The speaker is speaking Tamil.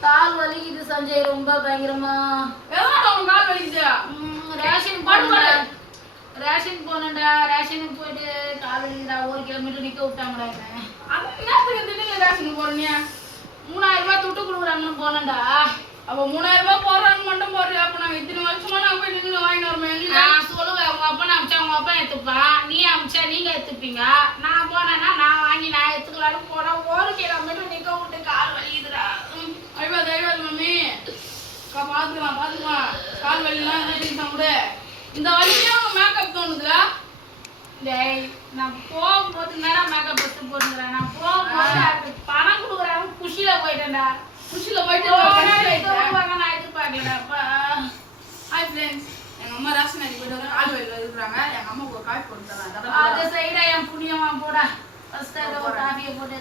சஞ்சய் ரொம்ப பயங்கரமா. கால் வலிக்குது? ரேஷன் போனடா. ரேஷன் போனடா ரேஷனுக்கு போயிட்டு கால் வலிக்குதா ஒரு கிலோமீட்டர் நிக்க விட்டாங்கடா என்ன அந்த நேரத்துக்கு திடீர்னு ரேஷன் போறீங்க மூணாயிரம் ரூபாய் துட்டு கொடுக்குறாங்கன்னு போனேன்டா. அப்ப மூணாயிரம் ரூபாய் போடுறாங்க மட்டும் போடுறியா அப்ப நாங்க இத்தனை வருஷமா நாங்க போய் நின்று வாங்கிட்டு வரோம் எங்களுக்கு நான் சொல்லுவேன் உங்க அப்பா அமிச்சா உங்க அப்பா எடுத்துப்பான் நீ அமிச்சா நீங்க எடுத்துப்பீங்க நான் போனேன்னா நான் வாங்கி நான் எடுத்துக்கலான்னு போனா ஒரு கிலோமீட்டர் நிக்க விட்டு கால் வலிக்குதுடா ம். ஐயோ தைவாது மம்மி பாத்துக்கலாம் பாத்துக்கலாம். கால் வலிலாம் தான் கூட? இந்த வலிக்கும் மேக்கப் தோணுதுல டேய் நான் போகும்போது நேரம் மேக்கப் எடுத்து போட்டுக்கிறேன். நான் போகும்போது பணம் கொடுக்குறாங்க குஷியில போயிட்டேன்டா. குஷில போயிட்டு நான் எதிர்பார்க்கலப்பா ஹாய் ஃப்ரெண்ட்ஸ் எங்க அம்மா ரேஷன் அடி போயிட்டு வந்து கால் வலியில் இருக்கிறாங்க எங்க அம்மா ஒரு காய் போட்டு தராங்க அது சைடா என் புண்ணியமா போடா. ஃபர்ஸ்ட் அதை ஒரு காஃபியை போட்டு